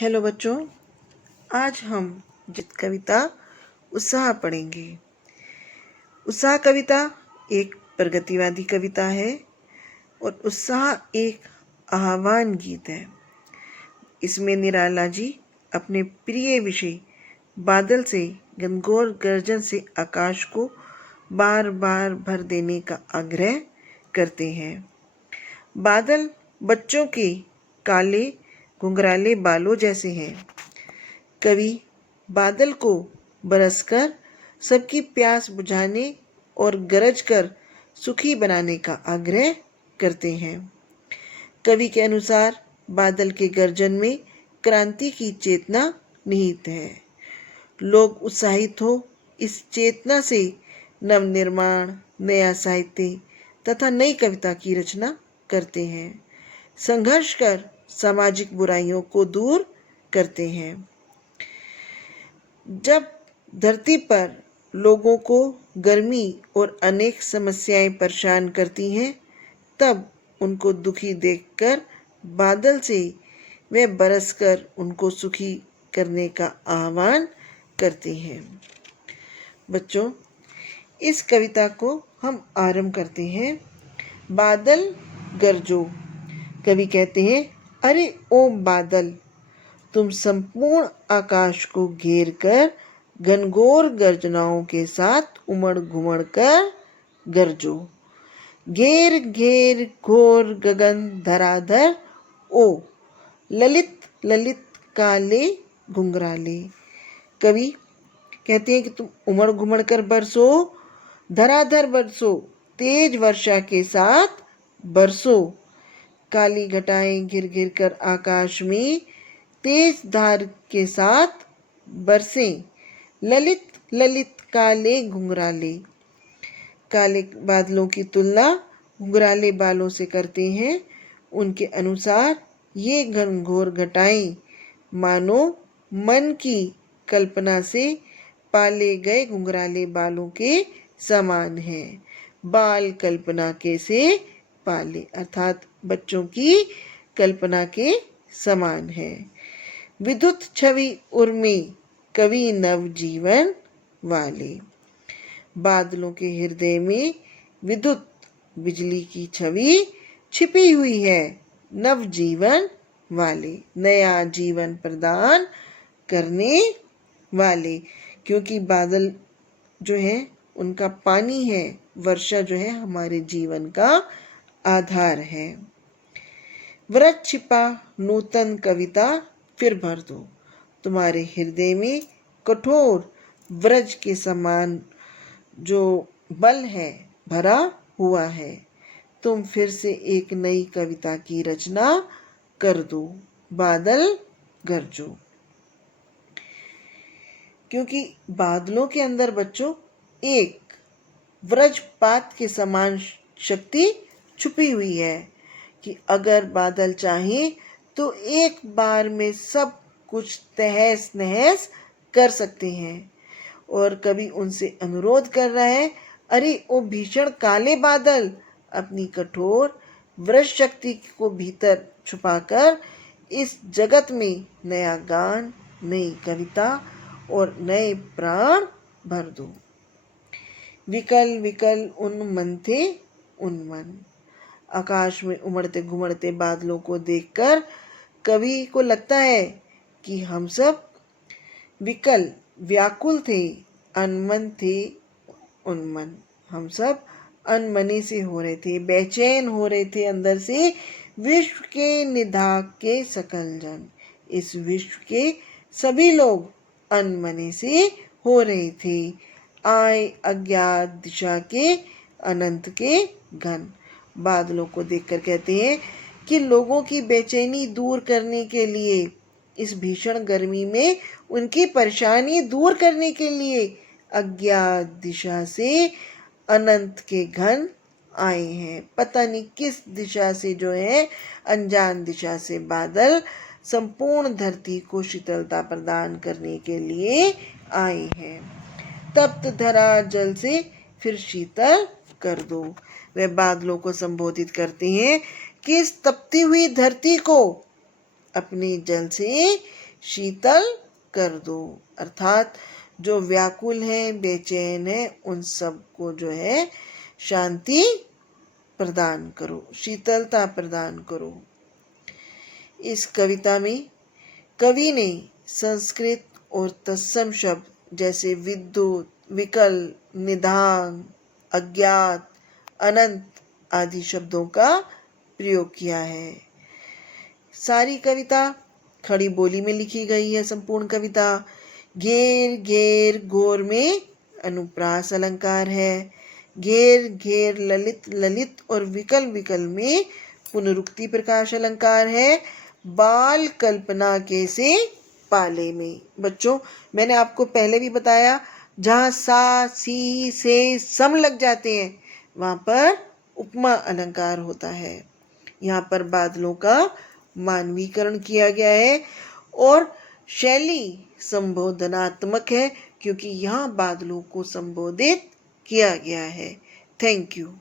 Hello बच्चों, आज हम जित कविता उत्साह पढ़ेंगे। उत्साह कविता एक प्रगतिवादी कविता है और उत्साह एक आह्वान गीत है। इसमें निराला जी अपने प्रिय विषय बादल से घनघोर गर्जन से आकाश को बार बार भर देने का आग्रह करते हैं। बादल बच्चों के काले घुंघराले बालों जैसे हैं। कवि बादल को बरसकर सबकी प्यास बुझाने और गरज कर सुखी बनाने का आग्रह करते हैं। कवि के अनुसार बादल के गर्जन में क्रांति की चेतना निहित है। लोग उत्साहित हो इस चेतना से नवनिर्माण, नया साहित्य तथा नई कविता की रचना करते हैं। संघर्ष कर सामाजिक बुराइयों को दूर करते हैं। जब धरती पर लोगों को गर्मी और अनेक समस्याएं परेशान करती हैं, तब उनको दुखी देखकर बादल से वे बरसकर उनको सुखी करने का आह्वान करते हैं। बच्चों, इस कविता को हम आरंभ करते हैं। बादल गरजो। कवि कहते हैं, अरे ओ बादल, तुम संपूर्ण आकाश को घेर कर घनघोर गर्जनाओं के साथ उमड़ घुमड़ कर गरजो। घेर घेर घोर गगन धराधर ओ ललित ललित काले घुंघराले। कवि कहते हैं कि तुम उमड़ घुमड़ कर बरसो, धराधर बरसो, तेज वर्षा के साथ बरसो। काली घटाएं घिर घिर कर आकाश में तेज धार के साथ बरसें। ललित ललित काले घुंघराले। काले बादलों की तुलना घुंघराले बालों से करते हैं। उनके अनुसार ये घनघोर घटाएं मानो मन की कल्पना से पाले गए घुंघराले बालों के समान हैं। बाल कल्पना के से पाले अर्थात बच्चों की कल्पना के समान है। विद्युत छवि उर्मी कवि नवजीवन वाले। बादलों के हृदय में विद्युत बिजली की छवि छिपी हुई है। नवजीवन वाले, नया जीवन प्रदान करने वाले, क्योंकि बादल जो है उनका पानी है। वर्षा जो है हमारे जीवन का आधार है। व्रत छिपा नूतन कविता फिर भर दो। तुम्हारे हृदय में कठोर व्रज के समान जो बल है भरा हुआ है। तुम फिर से एक नई कविता की रचना कर दो। बादल गरजो। क्योंकि बादलों के अंदर बच्चों एक वज्रपात के समान शक्ति छुपी हुई है कि अगर बादल चाहें तो एक बार में सब कुछ तहस नहस कर सकते हैं। और कवि उनसे अनुरोध कर रहा है, अरे ओ भीषण काले बादल, अपनी कठोर वृष शक्ति को भीतर छुपाकर इस जगत में नया गान, नई कविता और नए प्राण भर दो। विकल विकल उन्मन थे उन्मन। आकाश में उमड़ते घुमड़ते बादलों को देखकर कवि को लगता है कि हम सब विकल व्याकुल थे, अनमन थे उन्मन। हम सब अनमने से हो रहे थे, बेचैन हो रहे थे अंदर से। विश्व के निधाक के सकल जन, इस विश्व के सभी लोग अनमने से हो रहे थे। आए अज्ञात दिशा के अनंत के घन। बादलों को देखकर कहते हैं कि लोगों की बेचैनी दूर करने के लिए, इस भीषण गर्मी में उनकी परेशानी दूर करने के लिए अज्ञात दिशा से अनंत के घन आए हैं। पता नहीं किस दिशा से जो है, अनजान दिशा से बादल संपूर्ण धरती को शीतलता प्रदान करने के लिए आए हैं। तप्त धरा जल से फिर शीतल कर दो। वे बादलों को संबोधित करते हैं कि इस तपती हुई धरती को अपने जल से शीतल कर दो। अर्थात जो व्याकुल है, बेचैन है, उन सबको जो है शांति प्रदान करो, शीतलता प्रदान करो। इस कविता में कवि ने संस्कृत और तत्सम शब्द जैसे विद्युत, विकल, निदान, अज्ञात, अनंत आदि शब्दों का प्रयोग किया है। सारी कविता खड़ी बोली में लिखी गई है। संपूर्ण कविता घेर घेर घोर में अनुप्रास अलंकार है। घेर घेर ललित ललित और विकल विकल में पुनरुक्ति प्रकाश अलंकार है। बाल कल्पना के से पाले में। बच्चों, मैंने आपको पहले भी बताया, जहाँ सा, सी, से, सम लग जाते हैं वहां पर उपमा अलंकार होता है। यहाँ पर बादलों का मानवीकरण किया गया है और शैली संबोधनात्मक है, क्योंकि यहाँ बादलों को संबोधित किया गया है। Thank you.